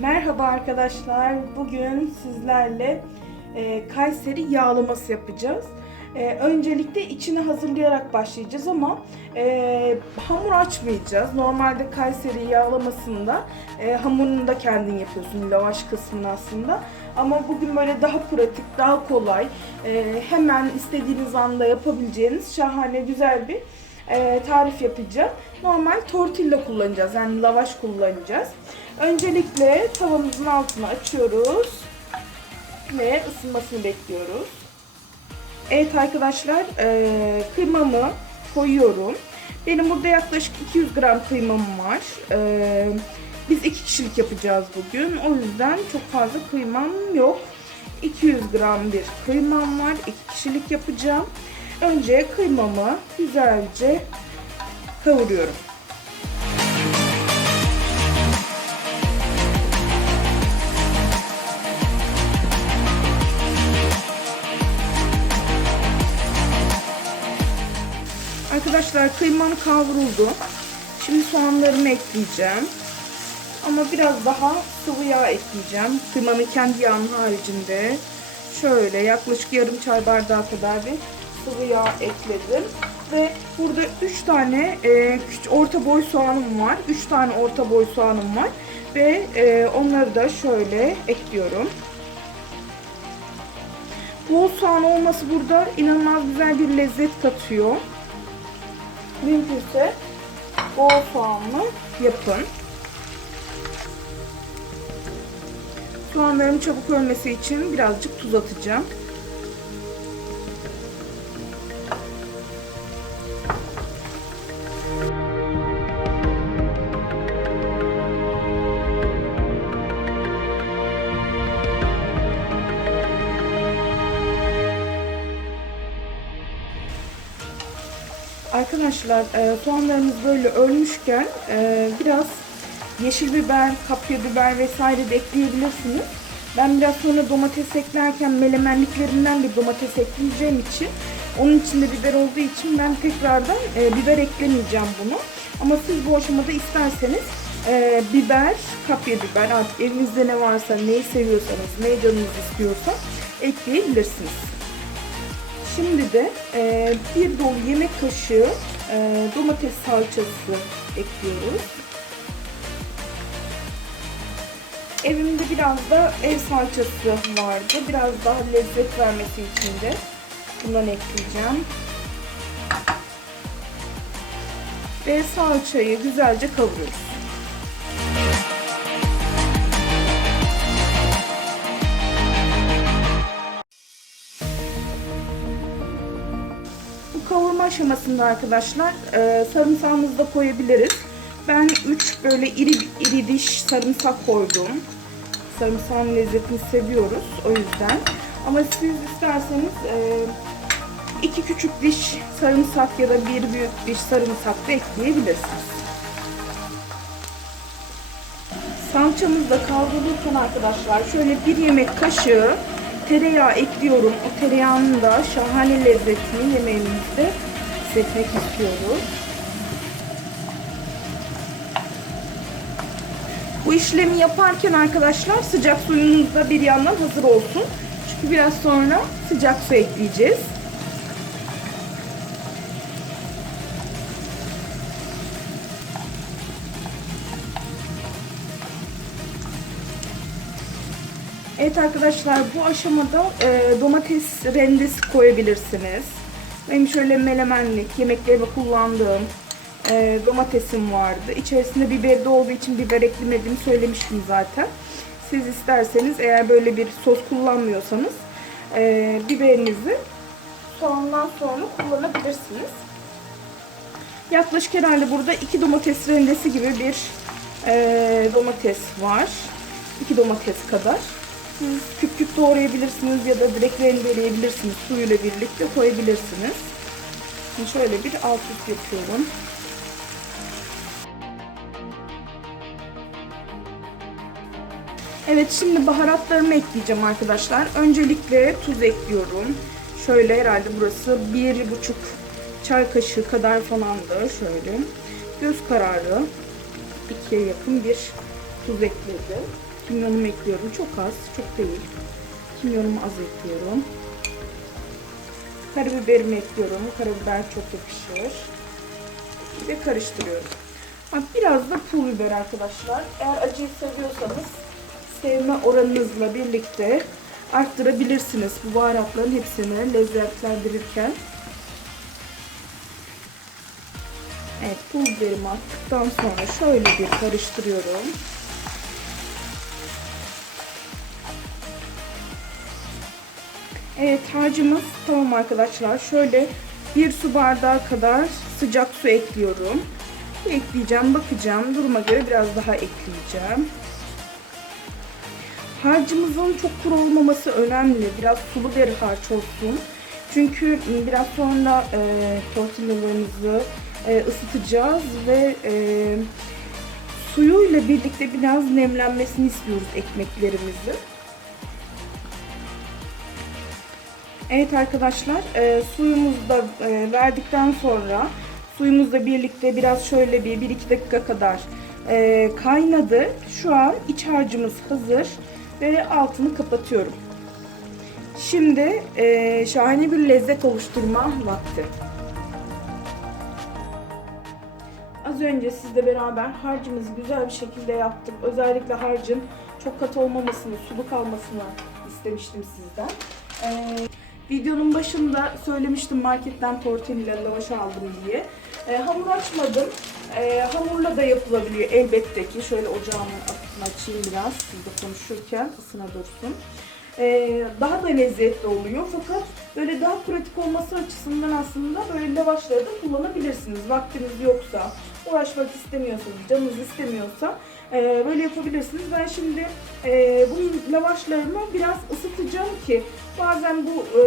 Merhaba arkadaşlar. Bugün sizlerle e, Kayseri yağlaması yapacağız. E, öncelikle içini hazırlayarak başlayacağız ama e, hamur açmayacağız. Normalde Kayseri yağlamasında e, hamurunu da kendin yapıyorsun lavaş kısmını aslında. Ama bugün böyle daha pratik, daha kolay, e, hemen istediğiniz anda yapabileceğiniz şahane güzel bir e, tarif yapacağım. Normal tortilla kullanacağız yani lavaş kullanacağız. Öncelikle tavamızın altını açıyoruz ve ısınmasını bekliyoruz. Evet arkadaşlar e, kıymamı koyuyorum. Benim burada yaklaşık 200 gram kıymam var. E, biz iki kişilik yapacağız bugün. O yüzden çok fazla kıymam yok. 200 gram bir kıymam var. İki kişilik yapacağım. Önce kıymamı güzelce kavuruyorum. Arkadaşlar kıymam kavruldu. Şimdi soğanlarımı ekleyeceğim. Ama biraz daha sıvı yağ ekleyeceğim. Kıymanın kendi yağının haricinde. Şöyle yaklaşık yarım çay bardağı kadar bir sıvı yağ ekledim. Ve burada 3 tane e, orta boy soğanım var. 3 tane orta boy soğanım var. Ve e, onları da şöyle ekliyorum. Bol soğan olması burada inanılmaz güzel bir lezzet katıyor. Mümkünse bol soğanlı yapın. Soğanların çabuk ölmesi için birazcık tuz atacağım. Arkadaşlar e, soğanlarımız böyle ölmüşken e, biraz yeşil biber, kapya biber vesaire de ekleyebilirsiniz. Ben biraz sonra domates eklerken melemenliklerinden bir domates ekleyeceğim için onun içinde biber olduğu için ben tekrardan e, biber eklemeyeceğim bunu. Ama siz bu aşamada isterseniz e, biber, kapya biber artık evinizde ne varsa neyi seviyorsanız, ne canınız istiyorsa ekleyebilirsiniz. Şimdi de e, bir dolu yemek kaşığı e, domates salçası ekliyoruz. Evimde biraz da ev salçası vardı. Biraz daha lezzet vermesi için de bundan ekleyeceğim. Ve salçayı güzelce kavuruyoruz. Aşamasında arkadaşlar e, sarımsağımızı da koyabiliriz. Ben 3 böyle iri iri diş sarımsak koydum. Sarımsağın lezzetini seviyoruz o yüzden. Ama siz isterseniz e, iki küçük diş sarımsak ya da bir büyük diş sarımsak da ekleyebilirsiniz. Salçamız da kavrulurken arkadaşlar şöyle bir yemek kaşığı tereyağı ekliyorum. O tereyağının da şahane lezzetini yemeğimizde hissetmek istiyoruz. Bu işlemi yaparken arkadaşlar sıcak suyunuz da bir yandan hazır olsun. Çünkü biraz sonra sıcak su ekleyeceğiz. Evet arkadaşlar bu aşamada e, domates rendesi koyabilirsiniz. Benim şöyle melemenlik yemeklerime kullandığım e, domatesim vardı. İçerisinde biberi de olduğu için biber eklemediğimi söylemiştim zaten. Siz isterseniz eğer böyle bir sos kullanmıyorsanız e, biberinizi soğandan sonra kullanabilirsiniz. Yaklaşık herhalde burada iki domates rendesi gibi bir e, domates var. İki domates kadar. Siz küp küp doğrayabilirsiniz ya da direkt rendeleyebilirsiniz. Suyuyla birlikte koyabilirsiniz. Şimdi şöyle bir alt üst yapıyorum. Evet şimdi baharatlarımı ekleyeceğim arkadaşlar. Öncelikle tuz ekliyorum. Şöyle herhalde burası bir buçuk çay kaşığı kadar falandı. Şöyle göz kararı ikiye yakın bir tuz ekledim. Kimyonumu ekliyorum. Çok az, çok değil. Kimyonumu az ekliyorum. Karabiberimi ekliyorum. Karabiber çok yakışır. Ve karıştırıyorum. Biraz da pul biber arkadaşlar. Eğer acıyı seviyorsanız sevme oranınızla birlikte arttırabilirsiniz bu baharatların hepsini lezzetlendirirken. Evet pul biberimi attıktan sonra şöyle bir karıştırıyorum. Evet harcımız tamam arkadaşlar. Şöyle bir su bardağı kadar sıcak su ekliyorum. Ekleyeceğim, bakacağım. Duruma göre biraz daha ekleyeceğim. Harcımızın çok kuru olmaması önemli. Biraz sulu bir harç olsun. Çünkü biraz sonra e, tortillalarımızı e, ısıtacağız ve e, suyuyla birlikte biraz nemlenmesini istiyoruz ekmeklerimizin. Evet arkadaşlar e, suyumuzu da e, verdikten sonra suyumuzla birlikte biraz şöyle bir 1-2 dakika kadar e, kaynadı. Şu an iç harcımız hazır ve altını kapatıyorum. Şimdi e, şahane bir lezzet oluşturma vakti. Az önce sizle beraber harcımızı güzel bir şekilde yaptık. Özellikle harcın çok katı olmamasını, sulu kalmasını istemiştim sizden. Ee, videonun başında söylemiştim marketten tortilla lavaş aldım diye. Ee, hamur açmadım. Ee, hamurla da yapılabiliyor elbette ki. Şöyle ocağımın açayım biraz siz de konuşurken ısına dursun. Ee, daha da lezzetli oluyor fakat böyle daha pratik olması açısından aslında böyle lavaşları da kullanabilirsiniz. Vaktiniz yoksa, uğraşmak istemiyorsanız, canınız istemiyorsa e, böyle yapabilirsiniz. Ben şimdi e, bu lavaşlarımı biraz ısıtacağım ki bazen bu e,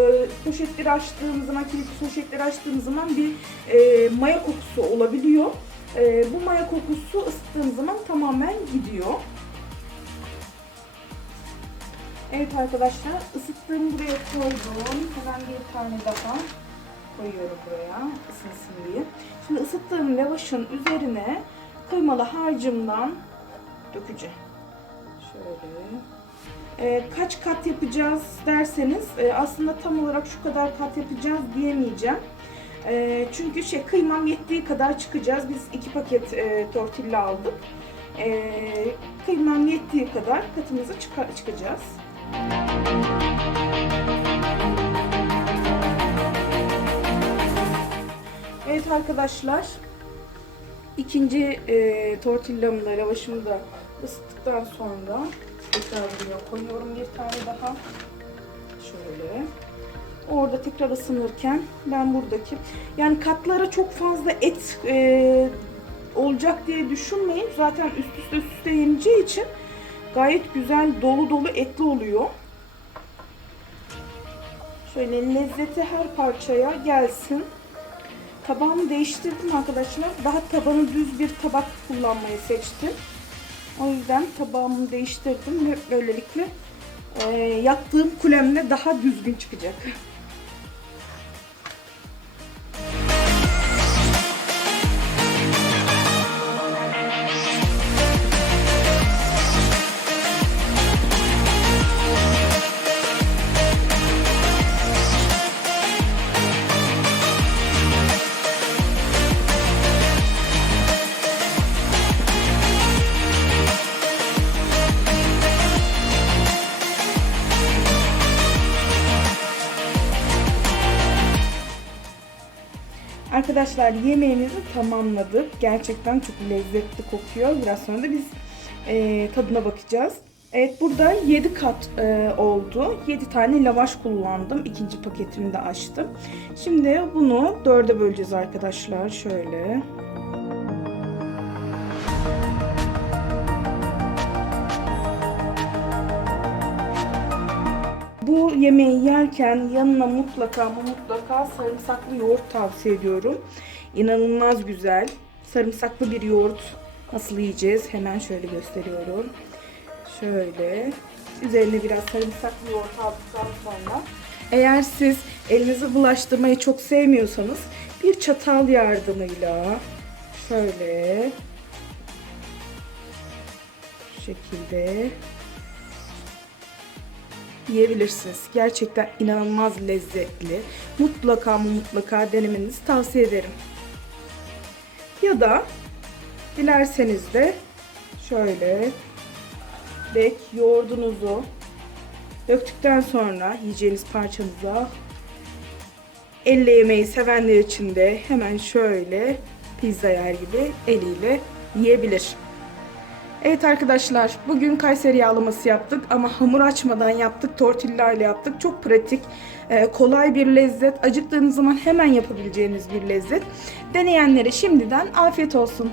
poşetleri açtığım zaman, kilit poşetleri açtığım zaman bir e, maya kokusu olabiliyor. E, bu maya kokusu ısıttığım zaman tamamen gidiyor. Evet arkadaşlar ısıttığım buraya koydum. Hemen bir tane daha koyuyorum buraya ısınsın diye. Şimdi ısıttığım lavaşın üzerine kıymalı harcımdan dökeceğim. Şöyle. Ee, kaç kat yapacağız derseniz e, aslında tam olarak şu kadar kat yapacağız diyemeyeceğim. E, çünkü şey kıymam yettiği kadar çıkacağız. Biz iki paket e, tortilla aldık. E, kıymam yettiği kadar katımızı çıkar, çıkacağız. Arkadaşlar. ikinci e, tortillamı da lavaşımı da ısıttıktan sonra tekrar koyuyorum bir tane daha. Şöyle. Orada tekrar ısınırken ben buradaki yani katlara çok fazla et e, olacak diye düşünmeyin. Zaten üst üste üst üste için gayet güzel dolu dolu etli oluyor. Şöyle lezzeti her parçaya gelsin. Tabağımı değiştirdim arkadaşlar. Daha tabanı düz bir tabak kullanmayı seçtim. O yüzden tabağımı değiştirdim ve böylelikle e, yaptığım kulemle daha düzgün çıkacak. Arkadaşlar yemeğimizi tamamladık. Gerçekten çok lezzetli kokuyor. Biraz sonra da biz e, tadına bakacağız. Evet burada 7 kat e, oldu. 7 tane lavaş kullandım. İkinci paketini de açtım. Şimdi bunu dörde böleceğiz arkadaşlar. Şöyle. Bu yemeği yerken yanına mutlaka ama mutlaka sarımsaklı yoğurt tavsiye ediyorum. İnanılmaz güzel. Sarımsaklı bir yoğurt nasıl yiyeceğiz? Hemen şöyle gösteriyorum. Şöyle. Üzerine biraz sarımsaklı yoğurt aldıktan sonra eğer siz elinizi bulaştırmayı çok sevmiyorsanız bir çatal yardımıyla şöyle şekilde yiyebilirsiniz. Gerçekten inanılmaz lezzetli. Mutlaka mutlaka denemenizi tavsiye ederim. Ya da dilerseniz de şöyle direkt yoğurdunuzu döktükten sonra yiyeceğiniz parçanıza elle yemeği sevenler için de hemen şöyle pizza yer gibi eliyle yiyebilir. Evet arkadaşlar bugün Kayseri yağlaması yaptık ama hamur açmadan yaptık. Tortilla yaptık. Çok pratik, e, kolay bir lezzet. Acıktığınız zaman hemen yapabileceğiniz bir lezzet. Deneyenlere şimdiden afiyet olsun.